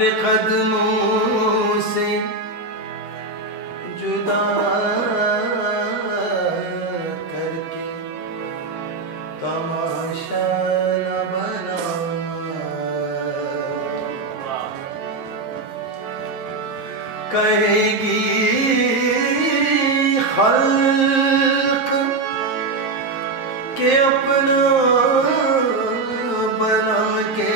अपने कदमों से जुदा करके तमाशा न बना। कहेगी खल्क के अपना बना के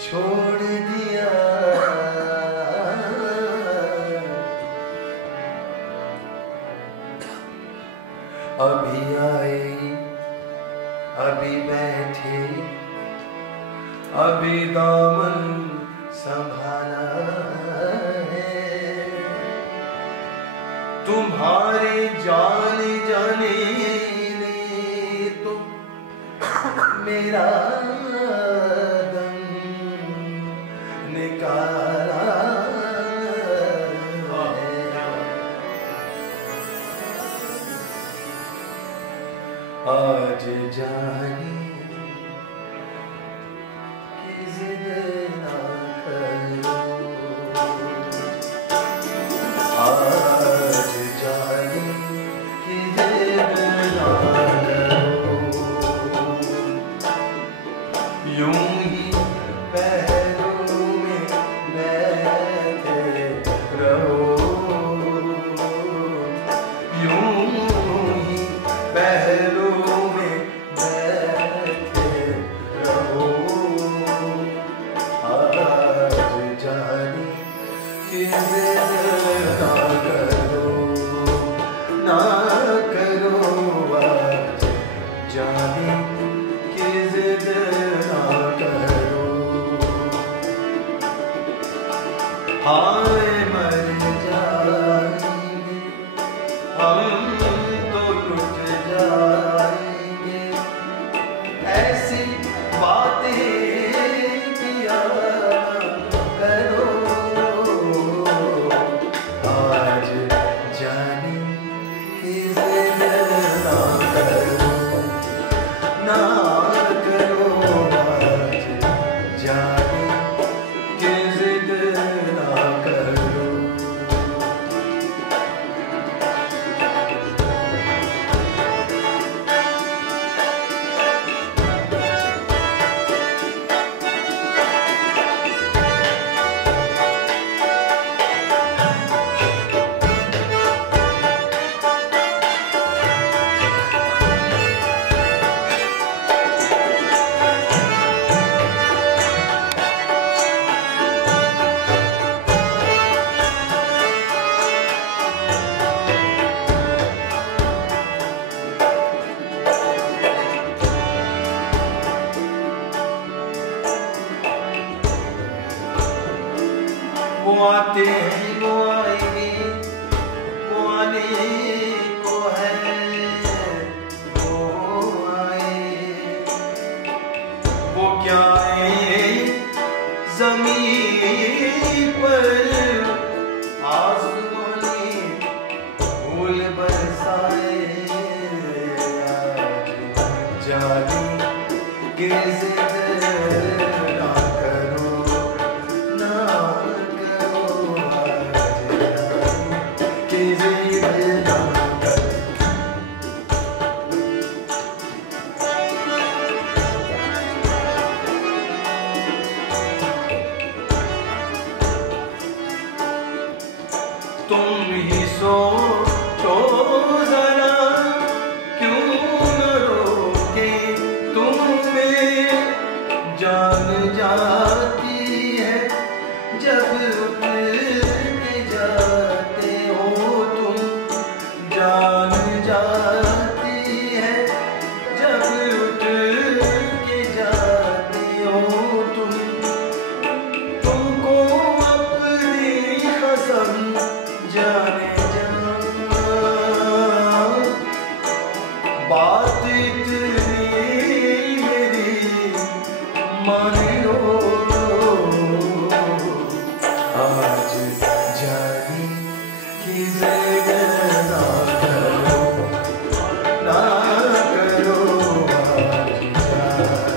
छोड़ दिया। अभी आए अभी बैठे अभी दामन संभाला है। तुम्हारे जाने जाने ने तो मेरा दम निकाला है। आज जाने की जिद ना करो। आज जाने की जिद ना करो। यूं ही पैरों में बैठे रहो। यूं ही पैरों में बैठे रहो। आज जाने की जिद ना करो, ना करो। आज जाने की जिद ना करो। हाय मर जाएंगे हम तो लुट जाएंगे। ऐसी बातें किया करो। आज जाने की जिद ना करो, ना करो। आज जाने की जिद ना करो। वो आते हैं वो आएंगे, वो आने को है वो आए। वो क्या आए ज़मीन पर आसमानी फूल बरसाए। आज जाने की जिद ना करो, ना करो। आज जाने की जिद ना करो। तुम ही सोचो जरा क्यों न रोके तुम्हें। जान जाती है जब उठ के जाते हो तुम। जान जाती है जब उठ के जाते हो तुम। तुमको अपनी कसम जाने जा, बात इतनी मेरी मान लो। आज जाने की जिद ना करो, ना करो। आज जाने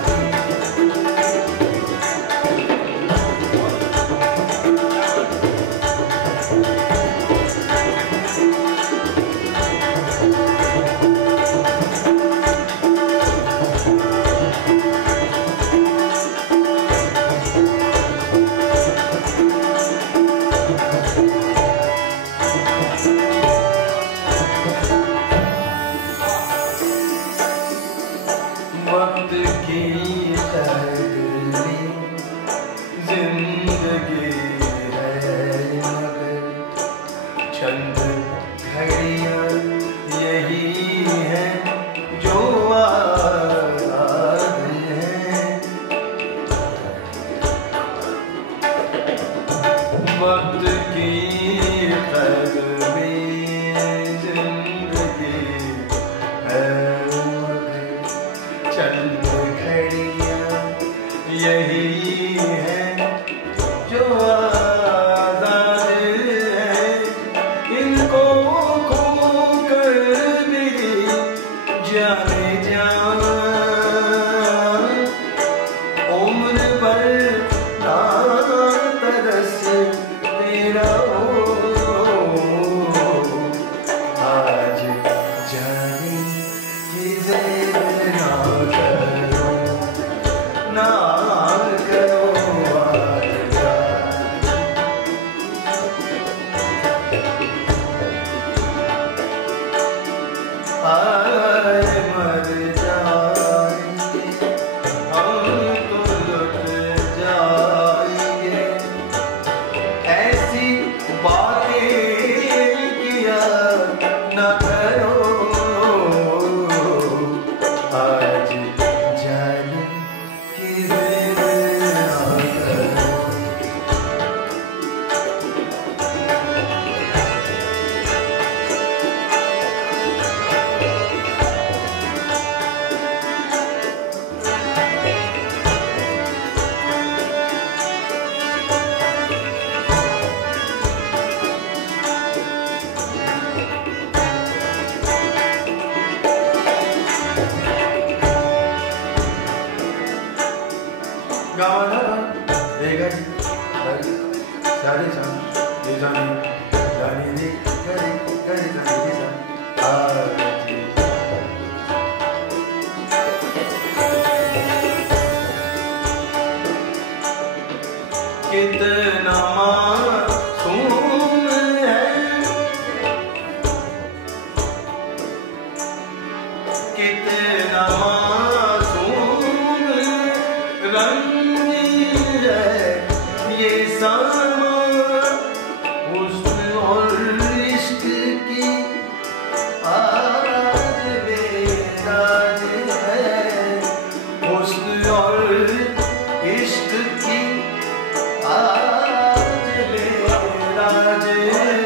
चंद घड़ियां यही है जो आज़ाद है। वक्त की कदर में जिंदगी है चंद घड़ियां यही है जो आज़ाद है। इनको खोकर भी जाने जान उम्र भर ना तरस तेरा हो। आज जाने की ज़िद ना करो, ना करो आज जाने। आए मर जाएंगे हम तो लुट जाएंगे, ऐसी बातें किया न करो। आज जाने की ज़िद ना करो। गाना रेगा जी सारे सन ये जानी जानी रे गरे गरे जानी सन आज कितना मासूम है, कितना मासूम रंगीन है ये सामा हुस्न और इश्क की आज बेराज है। हुस्न और इश्क की आज बेराज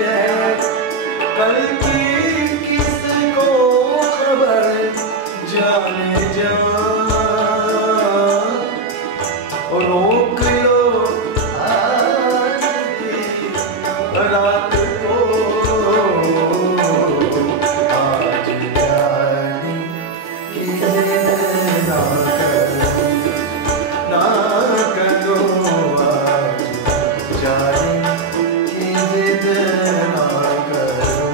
है। कल की किसको खबर जाने जा, रोक लो आज की रात को। आज जाने की ज़िद ना करो, ना करो आज जाने की ज़िद ना करो।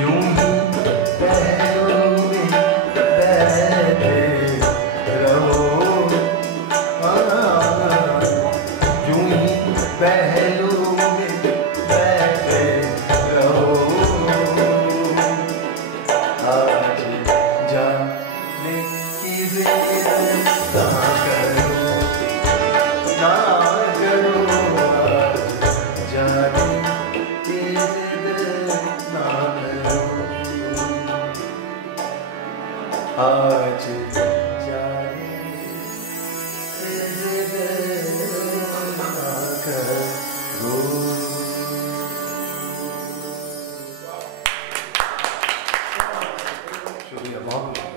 यूं ही पहलों में बैठे रहो, यूं ही पहलों में बैठे रहो। आज जाने की ज़िद ना करो, ना करो आज जाने की ज़िद ना करो। आज जाने की ज़िद ना करो। शुक्रिया बहुत।